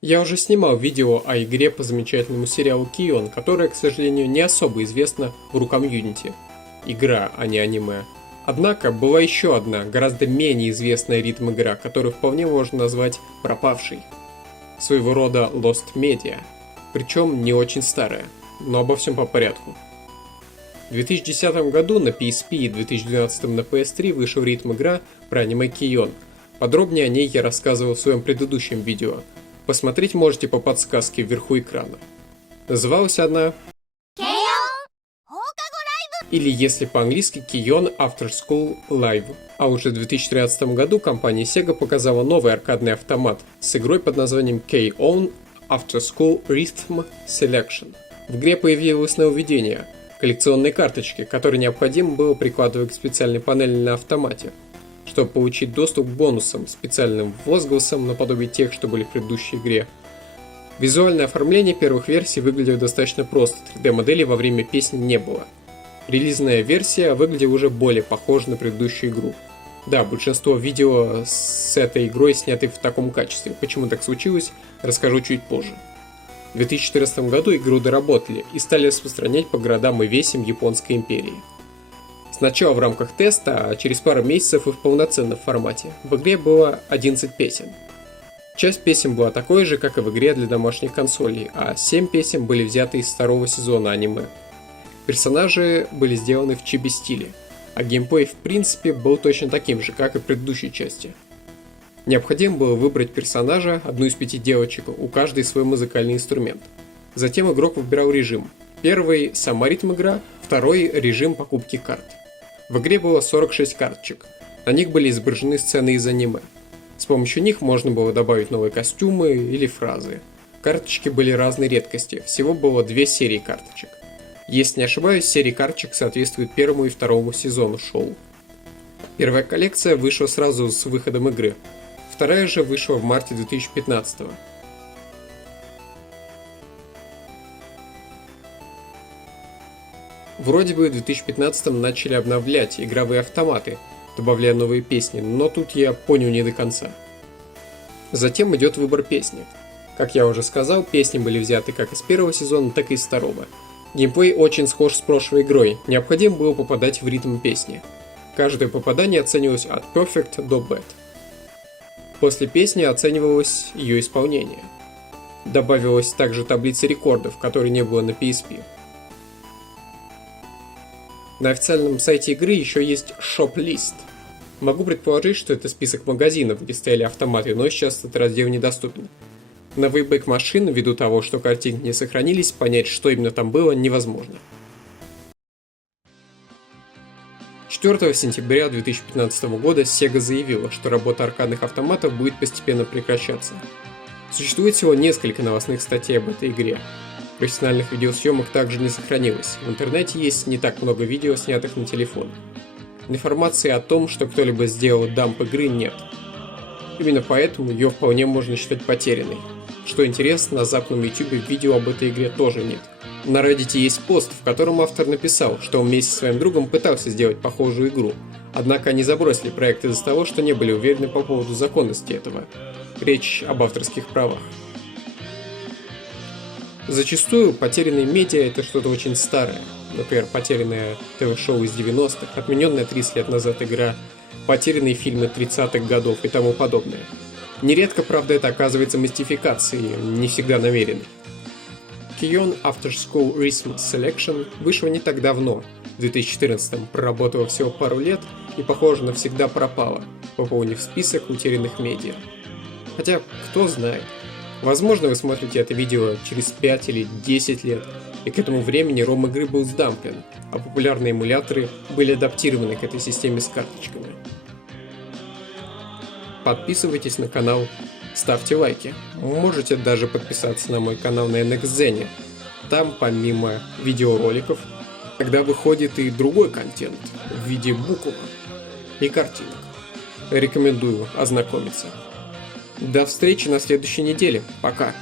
Я уже снимал видео о игре по замечательному сериалу Кион, которая, к сожалению, не особо известна в ру-комьюнити. Игра, а не аниме. Однако была еще одна, гораздо менее известная ритм-игра, которую вполне можно назвать пропавшей. Своего рода Lost Media. Причем не очень старая, но обо всем по порядку. В 2010 году на PSP и 2012 на PS3 вышла ритм-игра про аниме Кион. Подробнее о ней я рассказывал в своем предыдущем видео. Посмотреть можете по подсказке вверху экрана. Называлась она... Или, если по-английски, Kion After School Live. А уже в 2013 году компания Sega показала новый аркадный автомат с игрой под названием K-On After School Rhythm Selection. В игре появилось нововведение – коллекционные карточки, которые необходимо было прикладывать к специальной панели на автомате, чтобы получить доступ к бонусам, специальным возгласам наподобие тех, что были в предыдущей игре. Визуальное оформление первых версий выглядело достаточно просто, 3D-моделей во время песни не было. Релизная версия выглядела уже более похожей на предыдущую игру. Да, большинство видео с этой игрой сняты в таком качестве. Почему так случилось, расскажу чуть позже. В 2014 году игру доработали и стали распространять по городам и весям Японской империи. Сначала в рамках теста, а через пару месяцев и в полноценном формате. В игре было 11 песен. Часть песен была такой же, как и в игре для домашних консолей, а 7 песен были взяты из второго сезона аниме. Персонажи были сделаны в чиби-стиле, а геймплей в принципе был точно таким же, как и в предыдущей части. Необходимо было выбрать персонажа, одну из 5 девочек, у каждой свой музыкальный инструмент. Затем игрок выбирал режим. Первый – сама ритм-игра, второй – режим покупки карт. В игре было 46 карточек, на них были изображены сцены из аниме. С помощью них можно было добавить новые костюмы или фразы. Карточки были разной редкости, всего было 2 серии карточек. Если не ошибаюсь, серии карточек соответствуют первому и второму сезону шоу. Первая коллекция вышла сразу с выходом игры, вторая же вышла в марте 2015 года. Вроде бы в 2015 начали обновлять игровые автоматы, добавляя новые песни, но тут я понял не до конца. Затем идет выбор песни. Как я уже сказал, песни были взяты как из первого сезона, так и из второго. Геймплей очень схож с прошлой игрой, необходимо было попадать в ритм песни. Каждое попадание оценивалось от Perfect до Bad. После песни оценивалось ее исполнение. Добавилась также таблица рекордов, которой не было на PSP. На официальном сайте игры еще есть Shop-лист. Могу предположить, что это список магазинов, где стояли автоматы, но сейчас этот раздел недоступен. На Wayback Machine, ввиду того, что картинки не сохранились, понять, что именно там было, невозможно. 4 сентября 2015 года Sega заявила, что работа аркадных автоматов будет постепенно прекращаться. Существует всего несколько новостных статей об этой игре. Профессиональных видеосъемок также не сохранилось. В интернете есть не так много видео, снятых на телефон. Информации о том, что кто-либо сделал дамп игры, нет. Именно поэтому ее вполне можно считать потерянной. Что интересно, на западном YouTube видео об этой игре тоже нет. На Reddit есть пост, в котором автор написал, что он вместе со своим другом пытался сделать похожую игру, однако они забросили проект из-за того, что не были уверены по поводу законности этого. Речь об авторских правах. Зачастую потерянные медиа — это что-то очень старое. Например, потерянное ТВ-шоу из 90-х, отмененная 30 лет назад игра, потерянные фильмы 30-х годов и тому подобное. Нередко, правда, это оказывается мистификацией, не всегда намеренной. Kion After School Rhythm Selection вышла не так давно, в 2014-м, проработала всего пару лет и, похоже, навсегда пропала, пополнив список утерянных медиа. Хотя, кто знает. Возможно, вы смотрите это видео через 5 или 10 лет, и к этому времени ROM игры был сдамплен, а популярные эмуляторы были адаптированы к этой системе с карточками. Подписывайтесь на канал, ставьте лайки. Можете даже подписаться на мой канал на NXZen. Там, помимо видеороликов, иногда выходит и другой контент в виде букв и картинок. Рекомендую ознакомиться. До встречи на следующей неделе. Пока.